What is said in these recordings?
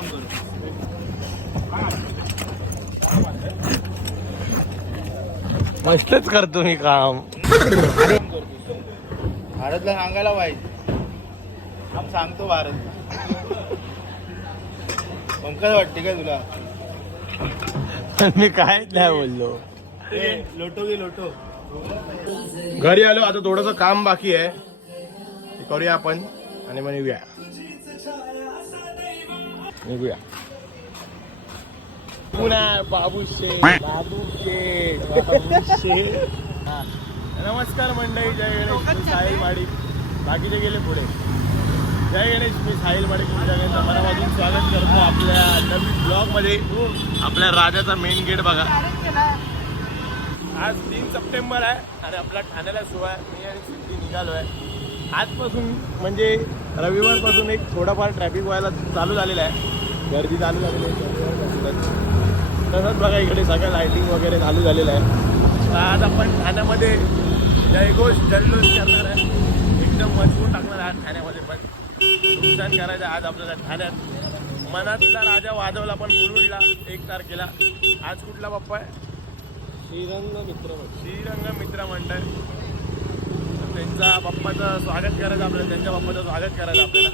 काम करू. मस्तच करतो मी काम. भारतला सांगायला पाहिजे. आपण सांगतो भारत. पंकज वाटते काय तुला? मी काय नाही बोललो. लोटो घे लोटो. घरी आलो, आता थोडंसं काम बाकी आहे, ते करूया आपण आणि मग निघूया. बाबूशे. नमस्कार मंडळी, जय गणेश. मी साहिल माडिक. बाकीचे गेले पुढे. जय गणेश, मी साहिल माडिक. तुमच्या सगळ्यांचं मनापासून स्वागत करतो आपल्या नवीन ब्लॉगमध्ये. आपल्या राजाचा मेन गेट बघा. आज 3 सप्टेंबर आहे आणि आपला ठाण्याला शो आहे. मी आणि सिद्धी निघालो आहे. आजपासून म्हणजे रविवारपासून एक थोडाफार ट्रॅफिक व्हायला चालू झालेला आहे. गर्दी चालू झालेली आहे. तसंच बघा इकडे सगळं लायटिंग वगैरे चालू झालेलं आहे. तर आज आपण ठाण्यामध्ये जयघोष जल्लोष करणार आहे. एकदम मजबूत टाकणार आहे ठाण्यामध्ये. पण नुकसान करायचं आज आपल्याला ठाण्यात. मनातला राजा वाजवला पण मुरुडला 1 तारखेला. आज कुठला बाप्पा आहे? श्रीरंग मित्र मंडळ. त्यांच्या बाप्पाचं स्वागत करायचं आपल्याला. त्यांच्या बाप्पाचं स्वागत करायचं आपल्याला.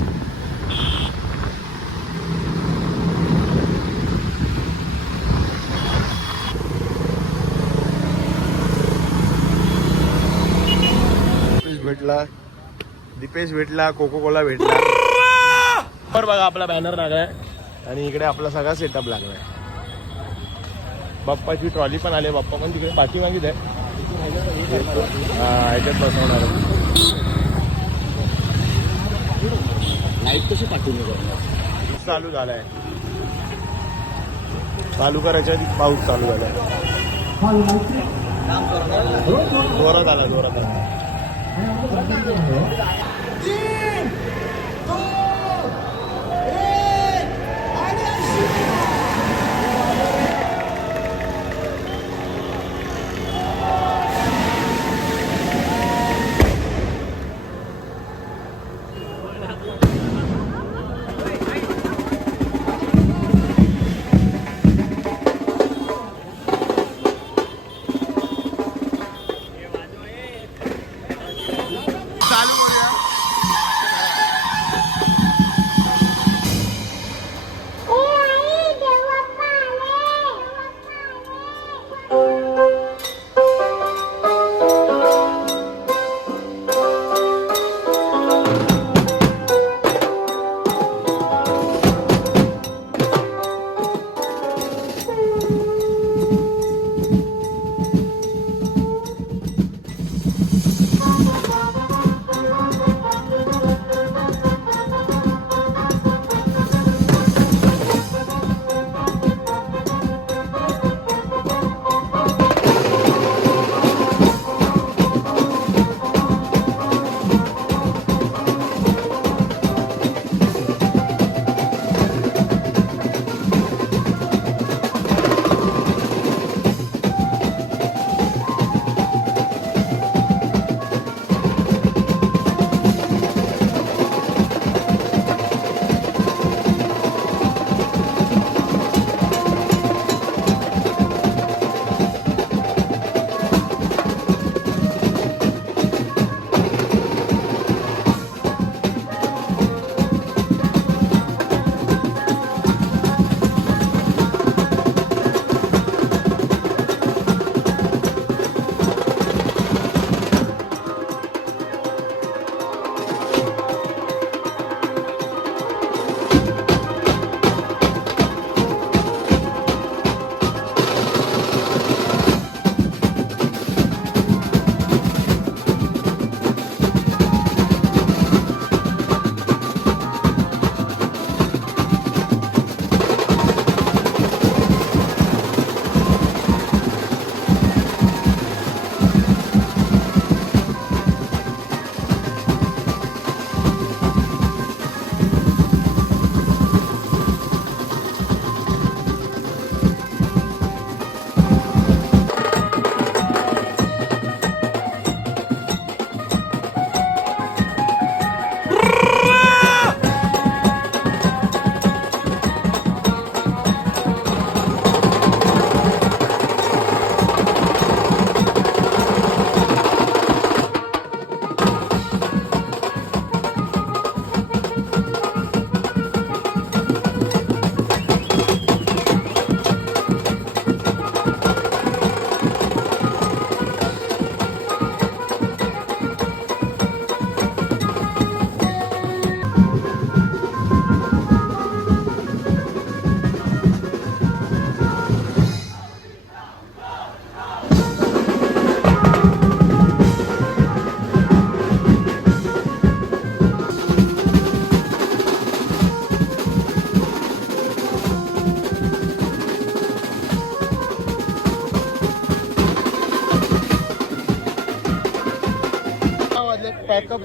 भेटला दीपेश भेटला, कोको कोला भेटला. पर बघा आपला बॅनर लागलाय आणि इकडे आपला सगळा सेटअप लागलाय. बाप्पाची ट्रॉली पण आली. बाप्पा पण तिकडे पाठीमागीच आहे. हा, ह्याच्यात बसवणार. लाईट कशी पाठवून चालू झालाय. चालू करायच्या आधी पाऊस चालू झालाय. जोरात आला, जोरात आला.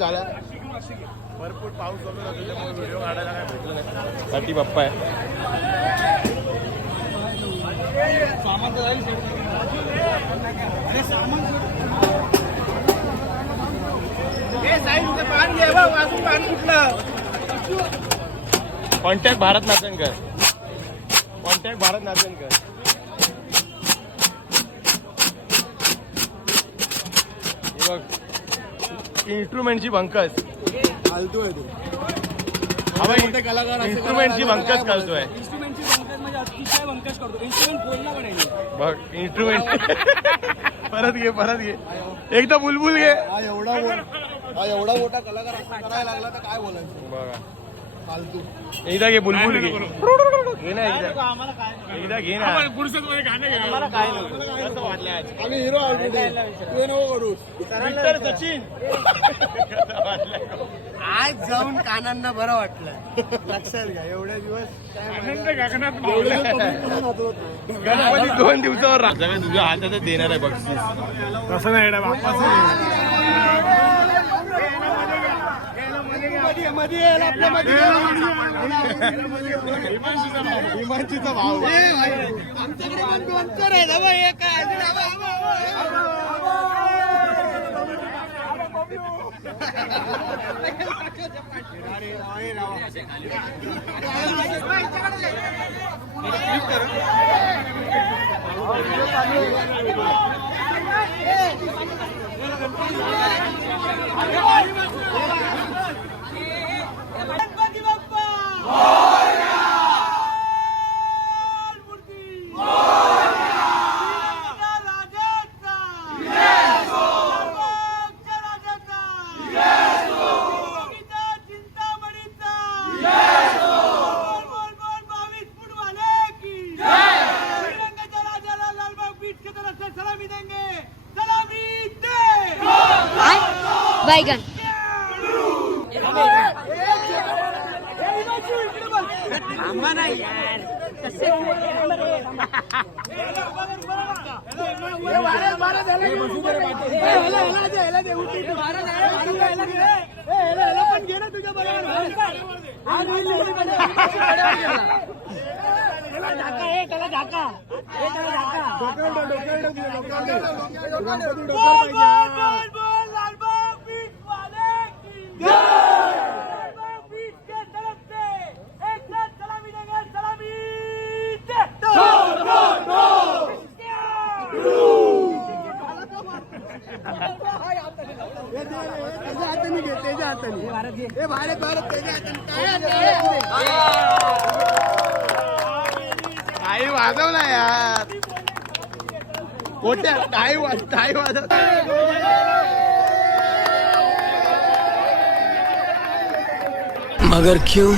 झाला. भरपूर पाऊस वगैरे होता त्यामुळे व्हिडिओ काढायला काय भेटलं नाही. साठी पप्पा आहे. कॉन्टॅक्ट भारत नाचनकर. कॉन्टॅक्ट भारत नाचनकर. हे बघ इन्स्ट्रुमेंटची भंकस फालतू आहे तू. इन्स्ट्रुमेंटची भंकस करतोय. इन्स्ट्रुमेंटची बंकस म्हणजे अतिशय बंकस करतो. इन्स्ट्रुमेंट बोलला पण आहे. बघ इन्स्ट्रुमेंट परत घे एकदा बुलबुल घे. हा एवढा मोठा कलाकार असं करायला लागला तर काय बोलायचं. बघा फालतू. एकदा घे बुलबुल घे. घे ना एकदा घे ना. कसं वाटलं आज? आम्ही हिरो ऑलरेडी. तू नको करू. मिस्टर सचिन. आज जाऊन कानांना बरं वाटलं. लक्षात घ्या एवढ्या दिवस गणपती 2 दिवसावर सगळं तुझ्या हातात देणार आहे बक्षीस. कसं नाही हिमांशीचा भाव. आमच्याकडे पण 2 आहे. बैगन काही वाजवला यार. कोट्या काही वाजव. मगर क्यों.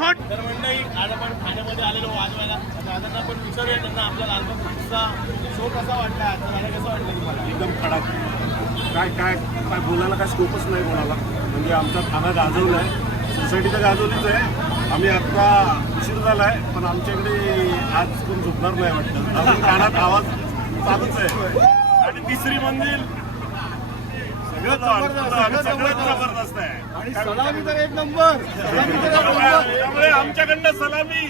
तर मंडळी आज आपण ठाण्यामध्ये आलेलो वाजवायला. दादांना आपण विचारूया त्यांना आपला लालबाग बीचचा शो कसा वाटला. आता मला कसं वाटलं तुम्हाला? एकदम कडक. काय बोलायला काय स्कोपच नाही कोणाला. म्हणजे आमचा ठाणा गाजवला आहे. सोसायटी तर गाजवलीच आहे. आम्ही आत्ता उशीर झाला आहे पण आमच्याकडे आज कोण झोपणार नाही वाटतं. अजून कानात आवाज चालूच आहे. आणि तिसरी मंजिल सगळं जबरदस्त आहे. आणि सलामी तर एक नंबर. त्यामुळे आमच्याकडनं सलामी.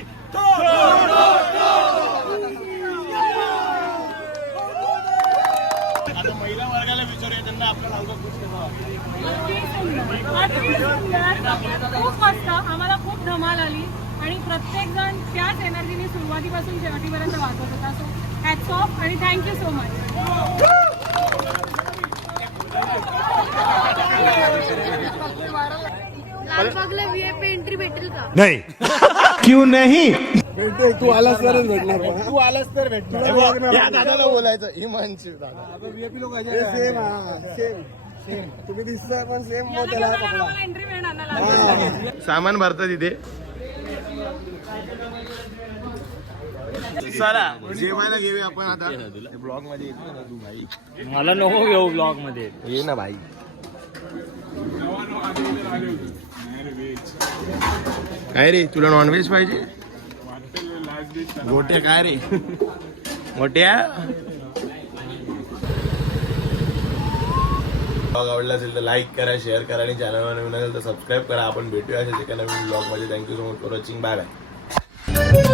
आता महिला वर्गाला विचारूया त्यांना आपला लालबाग बीच कसा वाटला. खूप मस्त. आम्हाला खूप धमाल आली आणि प्रत्येक जण त्याच एनर्जीने सुरुवातीपासून शेवटीपर्यंत वाजवत होता. सो हॅट्स ऑफ आणि थँक्यू सो मच. लालबागला VIP एंट्री भेटेल का? नाही. क्यों नाही. भेटतो. तू आलास तरच भेटणार. तू आलास तर भेटणार. या दादाला बोलायचं हिमांशी दादा. VIP लोक सेम तुम्ही दिसता पण सेम त्याला पकडा. एंट्री मिळणार ना लालबागला. सामान भरतं तिथे. चला जेवायला घेऊया आपण आता. ब्लॉग मध्ये येतो ना तू भाई. मला नको घेऊ ब्लॉग मध्ये. ये ना भाई. काय रे तुला नॉनव्हेज पाहिजे. गोट्या काय रे मोठ्या. ब्लॉग आवडला असेल तर लाईक करा, शेअर करा आणि चॅनलवर नवीन असेल तर सबस्क्राईब करा. आपण भेटूया असेल एका नवीन ब्लॉगमध्ये. Thank you so much for watching. Bye bye.